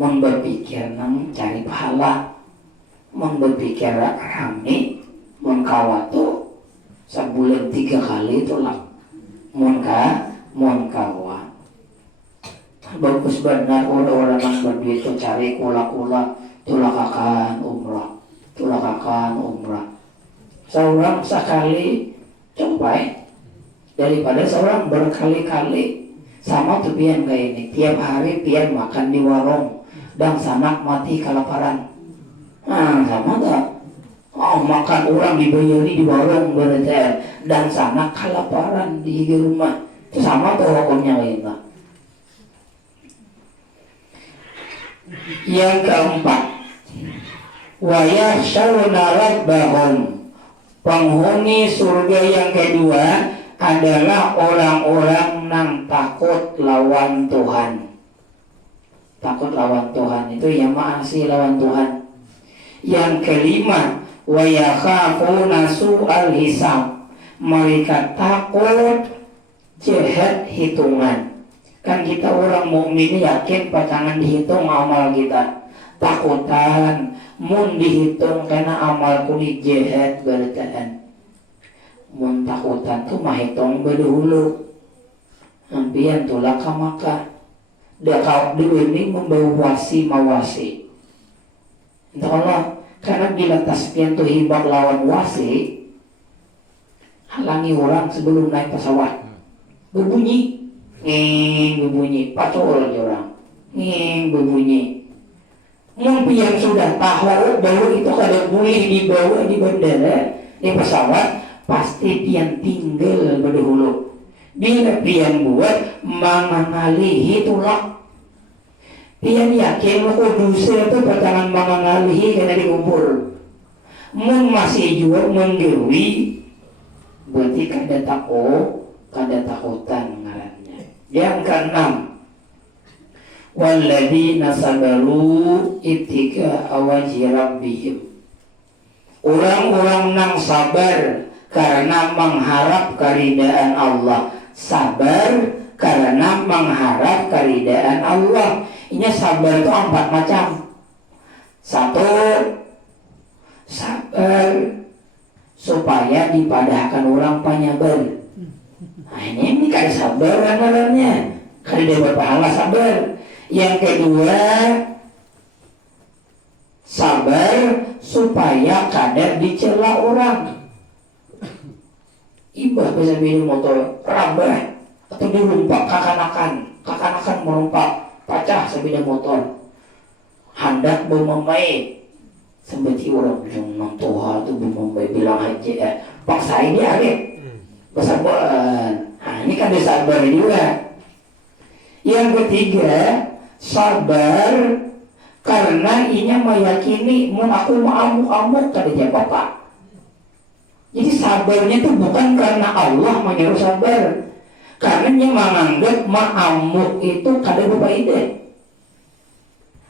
berpikir nang cari pahala, berpikir rame, mengkawatu sebulan 3 kali tulak, kawan. Bagus benar orang-orang yang berduit itu cari kula-kula tulakakan umrah. Seorang sekali coba daripada seorang berkali-kali. Sama tuh pian kayak ini, tiap hari pian makan di warung dan sanak mati kelaparan. Sama tak? Makan orang dibayari di warung berada dan sanak kelaparan di rumah. Itu sama tuh hukumnya lain tak? Yang keempat, wa yakhshawna rabbahum, penghuni surga yang kedua adalah orang-orang yang takut lawan Tuhan. Takut lawan Tuhan itu yang maasi lawan Tuhan. Yang kelima, wa yakhafuna su'al hisab, mereka takut jahat hitungan. Kan kita orang mukmin yakin pacangan dihitung amal kita. Takutan mun dihitung karena amal kulit jahat bertahan. Mun takutan tuh mahitung berdahulu ampian tulak ka Makkah dia kau ini membawa mawasi entah Allah, karena bila tasbihan tuh hibak lawan wasi halangi orang sebelum naik pesawat berbunyi pacol aja orang berbunyi. Mungkin sudah tahu bahwa itu kada boleh dibawa di bandara di pesawat, pasti pian tinggal berdahulu. Bila pian buat mangangalihi tulak, pian yakin lo dosa itu pertangan mangangalihi kena dikubur. Mun masih juga menggewi, berarti kada takutan ngarannya. Yang keenam, walladzina sabaru ibtiga wajhi rabbihim. Orang-orang nang sabar karena mengharap keridaan Allah. Sabar karena mengharap keridaan Allah. Ini sabar itu 4 macam. 1, sabar supaya dipadahkan orang penyabar. Nah ini kan sabar namanya, kan dia berpahala sabar. Yang kedua, sabar supaya kadang dicela orang. Ibah bisa minum motor rabah atau dirumpak kakanakan merumpak pacah sebida motor hendak memamai seperti orang yang Tuhan itu memamai bilang aja paksa ini ada bersabar. Nah ini kan disabar juga. Yang ketiga, sabar karena inya meyakini mun aku amuk-amuk kada dia bapak. Jadi sabarnya itu bukan karena Allah menyuruh sabar, karena dia menganggap ma'amuk itu kada berfaedah.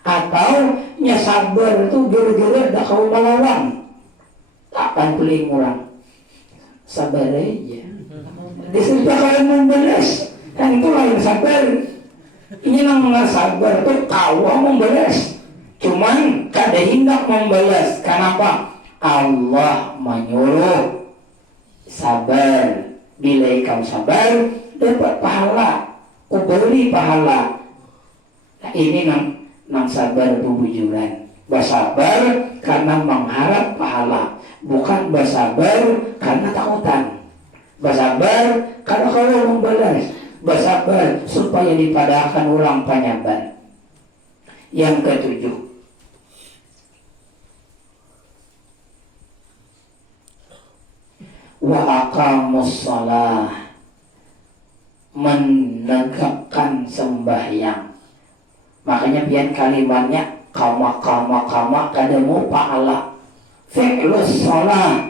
Atau nya sabar itu gara-gara dak kau melawan. Kapan kuling orang? Sabar aja. Disuruh kalian membalas, kan itu lain sabar. Ini namanya sabar itu kau membalas. Cuman kada hendak membalas. Kenapa? Allah menyuruh sabar. Bila kamu sabar dapat pahala, kau beri pahala. Nah, ini nang sabar bujuran. Bersabar karena mengharap pahala, bukan bersabar karena takutan. Bersabar karena kalau membalas. Bersabar supaya dipadahkan ulang penyabar. Yang ketujuh, wa aqamus shalah, menegakkan sembahyang. Makanya pian kalimatnya kama kada mau pahala. Fi'lus shalah,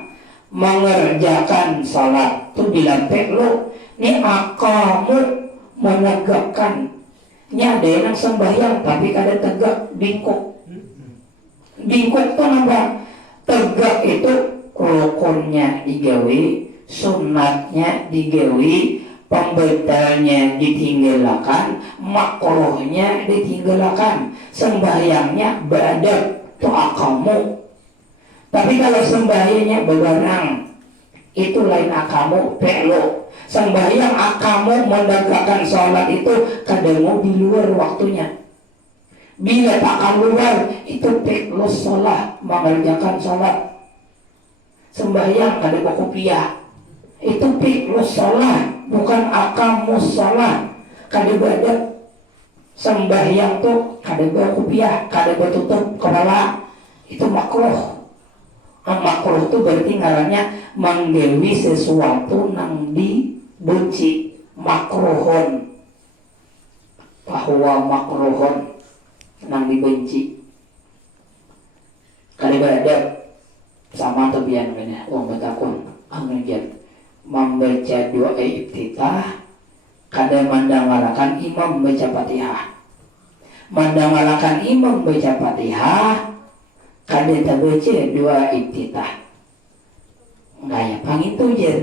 mengerjakan salat itu bilang fi'lu. Ini aqamu, menegakkan. Ini ada yang sembahyang tapi kada tegak, bingkuk. Bingkuk itu apa? Tegak itu rukunnya digawi, sunatnya digawi, pembetalnya ditinggalkan, makruhnya ditinggalkan, sembahyangnya badat itu akamu. Tapi kalau sembahyangnya bebarang, itu lain akamu, pelo. Sembahyang akamu menegakkan sholat itu kadang di luar waktunya. Bila tak keluar itu peklus sholat, mengerjakan sholat. Sembahyang kada kopiah itu peklus sholat, bukan akamus sholat. Kada badat sembahyang tuh kada kopiah, kada tutup kepala, itu makruh. Makruh itu berarti ngarannya menggewi sesuatu nang dibenci, makruhun, bahwa makruhun nang dibenci. Kada badat sama tebian kena wong betakun angin membaca doa iftitah kada mandangalakan imam baca Fatihah. Mandangalakan imam baca Fatihah kada tabaca doa iftitah. Gaya pangitu je.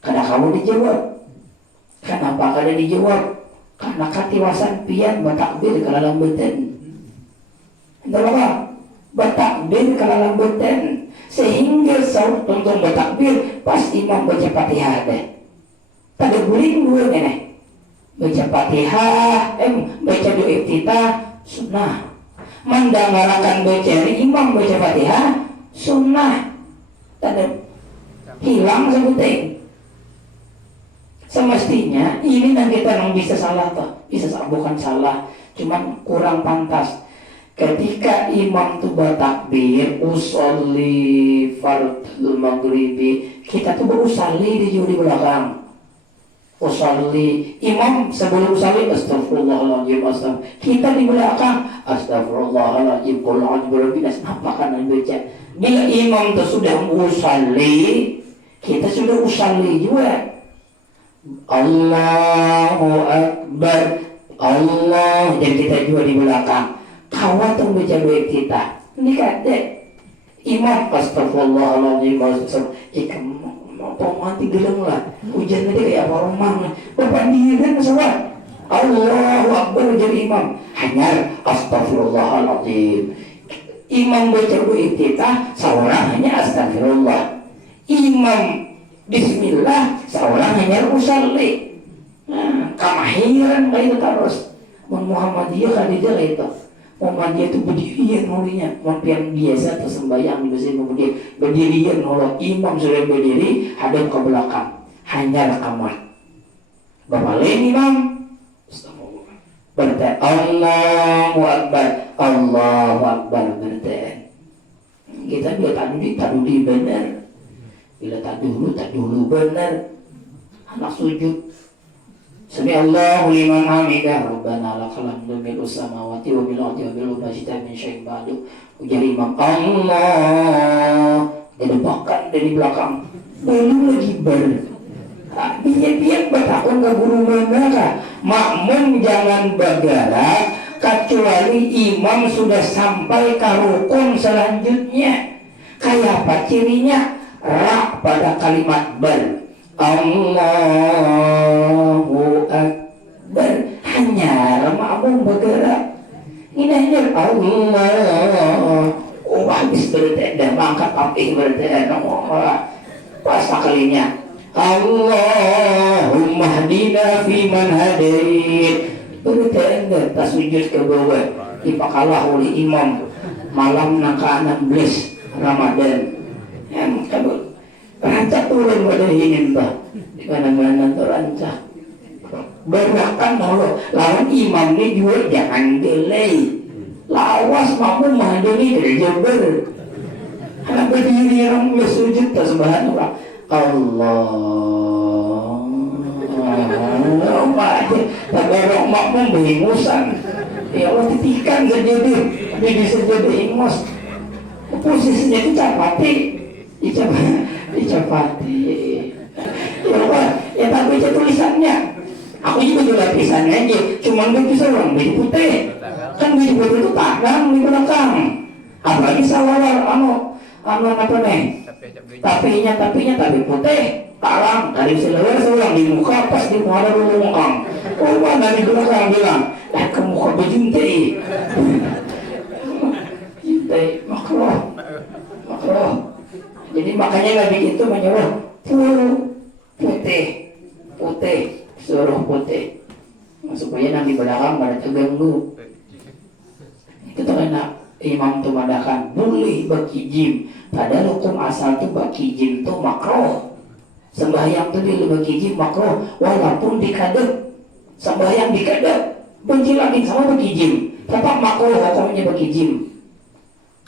Kada kamu dijawab. Kenapa kada dijawab? Karena katiwasan pian bertakbir kalalang beten. Entah apa? Bertakbir kalalang beten. Sehingga saud tonton bertakbir pas imam baca Fatihah deh. Kada guling dua nih. Baca Fatihah, baca doa iftitah sunnah. Mendangarakan baca imam baca Fatihah sunnah. Tanda hilang sebutin. Semestinya ini yang kita nang bisa salah toh, bisa bukan salah, cuman kurang pantas. Ketika imam tu bertakbir usolli fardul maghribi, kita tuh berusalli di belakang. usolli, imam sebelum salim astagfirullahaladzim, kita di belakang astagfirullahaladzim, apa kan baca. Bila imam itu sudah usolli, kita sudah usolli juga. Allahu Akbar, Allah, dan kita juga di belakang. Kawan tuh baca doa kita. Ini kata imam astagfirullahaladzim, mau mati geleng lah, hujan tadi kayak apa rumah, berbandingan pesawat. Allahu Akbar jadi imam, hanya astagfirullahaladzim. Imam baca doa kita, seorang hanya astagfirullah. Imam bismillah, seorang hanya usalli. Nah, kamahiran kayak itu terus. Muhammadiyah kadidah itu. Muhammadiyah itu berdirian mulinya. Yang biasa atau sembahyang di masjid kemudian berdirian oleh imam sudah berdiri, hadap ke belakang. Hanya rakamat. Berbalik imam. Berkata Allahu Akbar, Allahu Akbar berkata. Kita juga tak dulu benar. Bila tak dulu benar. Anak sujud. Sami Allahu liman hamidah, Rabbana lakal hamdu mil'us samawati wa bil ardi wa bil majda min syai'in ba'du. Ujar imam Allah. Didebakan dari belakang. Belum lagi biar bertakun ke guru mana. Makmum jangan bergerak kecuali imam sudah sampai ke rukun selanjutnya. Kayak apa cirinya? Ra pada kalimat ber. Allahu Akbar, hanya makmum bergerak. Ini hanya Allah. Oh, habis bertanda mangkat api bertanda. Pas kalinya Allahumma hdina fi man hadait. Bertanda tak sujud ke bawah. Dipakalah oleh imam malam nangka 16 Ramadan. Yang kabut rancak turun pada ini mbak di mana-mana terancak berakan Allah lawan imam ini juga jangan delay lawas mampu menghadiri dari jember anak berdiri orang bersujud tersebut Allah tapi orang makmum beringusan ya Allah titikan sejujur jadi sejujur ingus posisinya itu capati dicapati ya Allah ya tak baca tulisannya aku juga baca tulisannya aja cuman gue bisa orang baju putih kan baju putih itu takang di belakang apalagi sawar apa nih tapinya tapi putih talang tadi seorang di muka pas di muka dulu ngomong oh mana di belakang bilang ke muka baju jintai makroh jadi makanya Nabi itu menyuruh putih suruh putih supaya nanti belakang pada terganggu. Itu karena imam itu mengadakan boleh bagi jim, padahal hukum asal itu bagi jim itu makruh. Sembahyang itu bila bagi jim makruh walaupun dikadep sembahyang dikadep benci lagi sama bagi jim tetap makruh hukumnya bagi jim.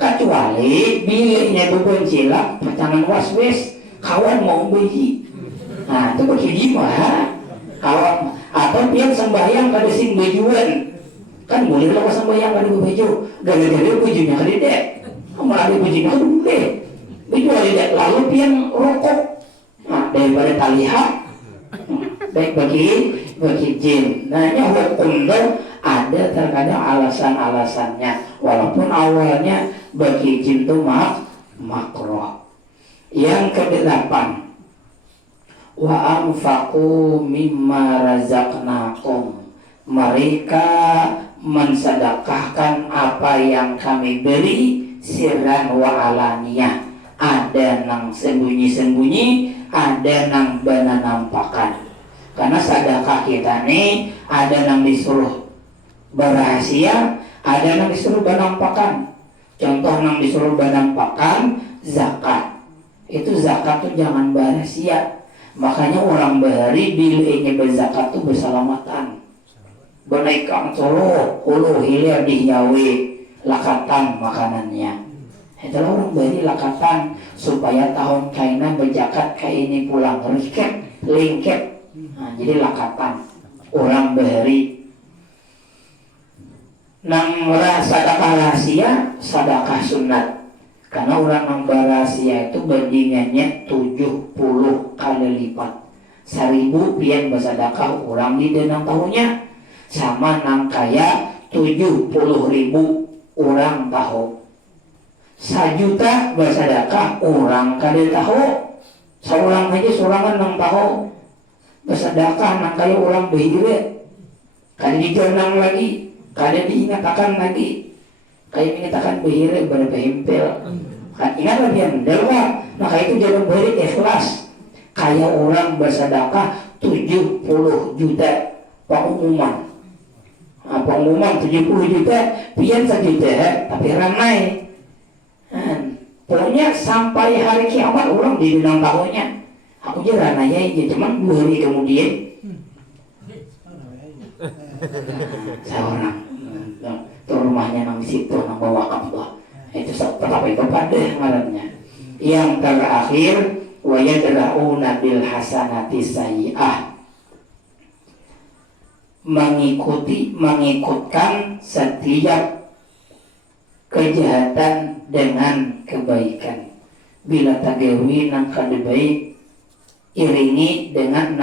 Kecuali bilihnya beban cilak pacangan waswes kawan mau beli nah itu bagi gimana kawan atau dia sembahyang kada sing bajuan kan boleh lah sembahyang kada baju gara-gara bajunya kada dek kamu ada bajunya kada boleh baju kada dek lalu dia rokok nah daripada talihat baik bagi jin nah ini hukum itu ada terkadang alasan-alasannya walaupun awalnya bagi jin itu makruh. Yang kedelapan wa anfaqu mimma razaqnakum, mereka mensedekahkan apa yang kami beri sirran wa alaniyah, ada nang sembunyi-sembunyi, ada nang bana nampakan. Karena sedekah kita nih ada nang disuruh berahasia, ada nang disuruh banampakan. Contoh nang disuruh banampakan zakat. Itu zakat tuh jangan berahasia. Makanya orang bahari bilainya berzakat tuh bersalamatan. Benaikang colo, hulu hilir dihiawi lakatan makanannya. Itulah orang bahari lakatan supaya tahun kaina berzakat kayak ini pulang riket, lingket Nah, jadi lakatan orang bahari nang sadakah rahasia, sadakah sunat. Karena orang nang rahasia itu bandingannya 70 kali lipat. 1000 pian bersadakah orang di dalam tahunnya, sama nang kaya 70.000 orang tahu. 1 juta bersadakah orang kali tahu. Seorang aja sorangan nang tahu bersadakah nang kaya orang behire. Kali dikenang lagi, kali diingatkan lagi, kali mengatakan behire berpehempel. Ingat lagi yang delwa, maka itu jangan beri ikhlas. Kaya orang bersadakah 70 juta pengumuman. Nah, pengumuman 70 juta, pian 1 juta, tapi ramai. Pokoknya sampai hari kiamat orang di dalam tahunnya. Aku jalan aja, cuman 2 hari kemudian seorang tuh rumahnya nang situ nang bawa kapal. Itu tetap itu pada ngarannya. Yang terakhir wa yadrauna bil hasanati sayyi'ah, mengikutkan setiap kejahatan dengan kebaikan. Bila tagawi nang kada baik, iringi dengan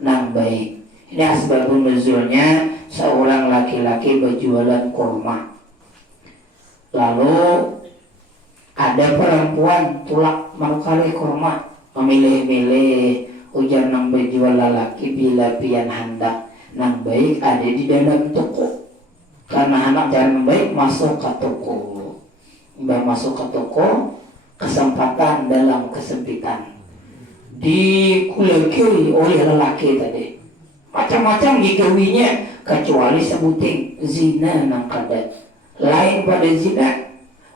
nang baik. Ini asbabun nuzulnya seorang laki-laki berjualan kurma. Lalu ada perempuan tulak manukali kurma, memilih-milih ujar nang berjual lalaki bila pian hendak nang baik ada di dalam toko. Karena anak jarang baik masuk ke toko. Mbak masuk ke toko, kesempatan dalam kesempitan. Dikulaki oleh lelaki tadi. Macam-macam digawinya kecuali sebuting zina nang kada. Lain pada zina,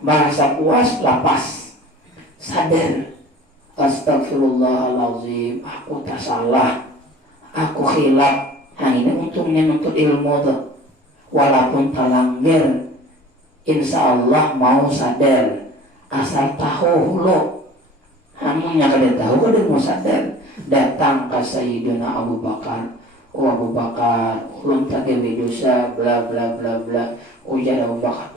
bahasa puas lapas. Sadar. Astagfirullahaladzim, aku tak salah. Aku khilaf. Nah ini untungnya nuntut ilmu tuh. Walaupun terlanggar, insya Allah mau sadar. Asal tahu lo, hamunya kada tahu kada mau sadar. Datang ke Sayyidina Abu Bakar. Oh Abu Bakar, ulun tak gawe dosa, bla bla bla bla. Ujar Abu Bakar,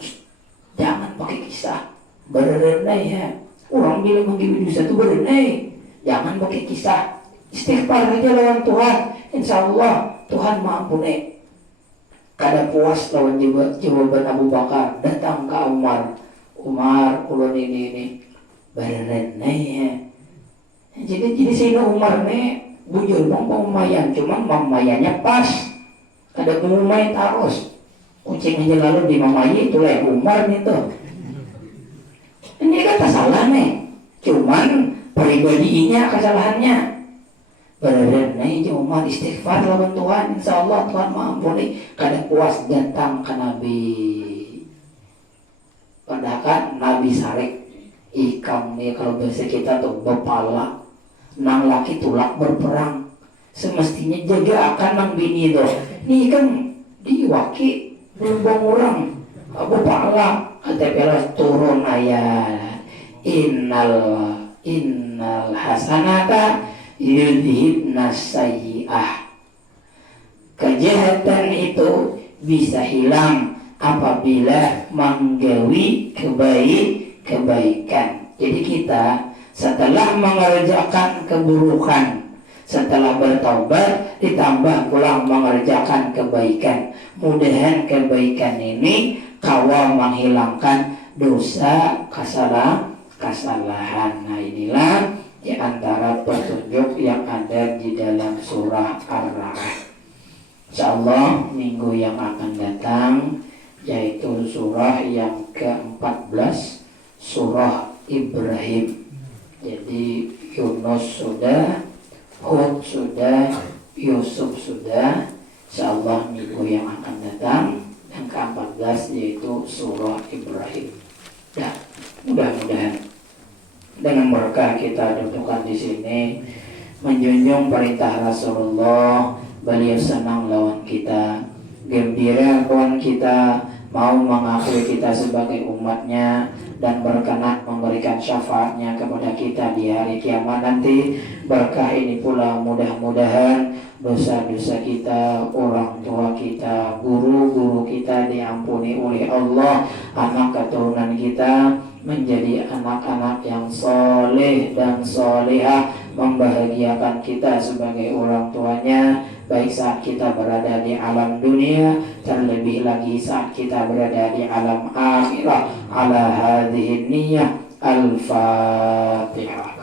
jangan pakai kisah, berenai ya. Orang bilang gawe dosa itu berenai, jangan pakai kisah. Istighfar aja lawan Tuhan, insya Allah Tuhan mengampuni. Kada puas lawan jawaban Abu Bakar, datang ke Umar. Umar, ulun ini berenai ya. Jadi sini Umar nih bujur bang pemayan, cuma mamayannya pas. Kada pemain terus. Kucing aja lalu di mamayi itulah yang Umar nih tuh. Ini kata salah nih, cuman pribadinya kesalahannya. Berenai aja Umar istighfar lawan Tuhan, insya Allah Tuhan mengampuni. Kada puas datang ke Nabi. Padahal kan Nabi Sarek ikam nih kalau bahasa kita tuh bepala. Nang laki tulak berperang, semestinya jaga akan nang bini tuh. Nih kan diwaki berbang orang Abu Bakar kata pelas turun ayat innal hasanata yudhibnas sayyi'ah. Kejahatan itu bisa hilang apabila menggawi kebaikan. Jadi kita setelah mengerjakan keburukan, setelah bertaubat ditambah pulang mengerjakan kebaikan. Mudahan kebaikan ini kawal menghilangkan dosa, kesalahan. Nah inilah di antara petunjuk yang ada di dalam surah Ar-Ra'd. Insyaallah minggu yang akan datang yaitu surah yang ke-14, surah Ibrahim. Jadi Yunus sudah, Hud sudah, Yusuf sudah. Insyaallah minggu yang akan datang yang ke-14 yaitu surah Ibrahim. Ya, mudah-mudahan dengan berkah kita dudukkan di sini menjunjung perintah Rasulullah, beliau senang lawan kita, gembira lawan kita, mau mengakui kita sebagai umatnya dan berkenan memberikan memberikan syafaatnya kepada kita di hari kiamat nanti. Berkah ini pula mudah-mudahan dosa-dosa kita, orang tua kita, guru-guru kita diampuni oleh Allah, anak keturunan kita menjadi anak-anak yang soleh dan solehah, membahagiakan kita sebagai orang tuanya, baik saat kita berada di alam dunia, terlebih lagi saat kita berada di alam akhirah. Ala hadhihi niyyah. Al-Fatihah.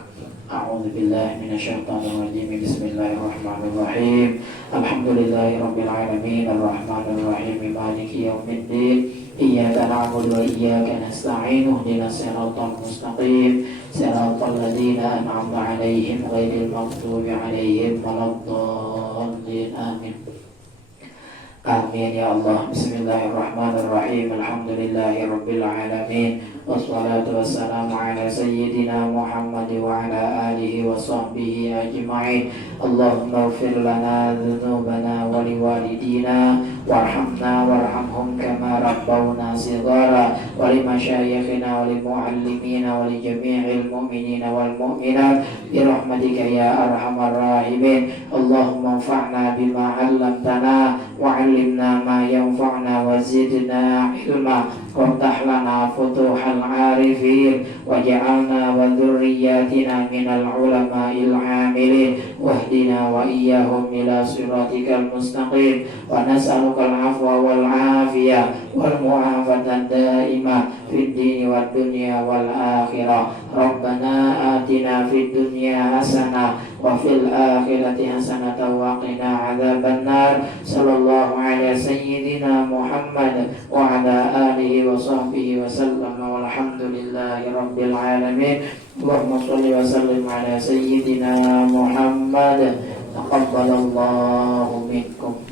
A'udzu billahi minasyaitonir rajim. Bismillahirrahmanirrahim. Alhamdulillahirabbil alamin arrahmanir rahim maliki yaumiddin. Iyyaka na'budu wa iyyaka nasta'in. Ihdinas siratal mustaqim. Siratal ladzina an'amta 'alaihim ghairil maghdubi 'alaihim waladdallin. Amin. Amin ya Allah. Bismillahirrahmanirrahim. Alhamdulillahirabbil alamin. Wassalatu wassalamu ala sayyidina Muhammad wa ala alihi wa sahbihi ajma'in. Allahumma ighfir lana dhunubana wa liwalidina warhamna warhamhum kama rabbawna shighara, wa limasyayikhina wa limuallimina wa li jami'il mu'minina wal mu'minat bi rahmatika ya arhamar rahimin. Allahumma anfa'na bima 'allamtana wa 'allimna ma yanfa'una wa zidna ilma waftah lana futuhal arifin waj'alna wa dzurriyyatina minal ulama'il 'amilin wahdina wa iyyahum ila siratikal mustaqim wa nas'alukal 'afwa wal 'afiyah wal mu'afatan daimah fid dini wad dunya wal akhirah. Rabbana atina fid dunya hasanah wa fil akhirati hasanatan wa qina adzabannar. Sallallahu ala sayyidina Muhammad wa ala alihi wa sahbihi wa sallam walhamdulillahi rabbil alamin. Allahumma shalli wa sallim ala sayyidina Muhammad. Taqabbalallahu minkum.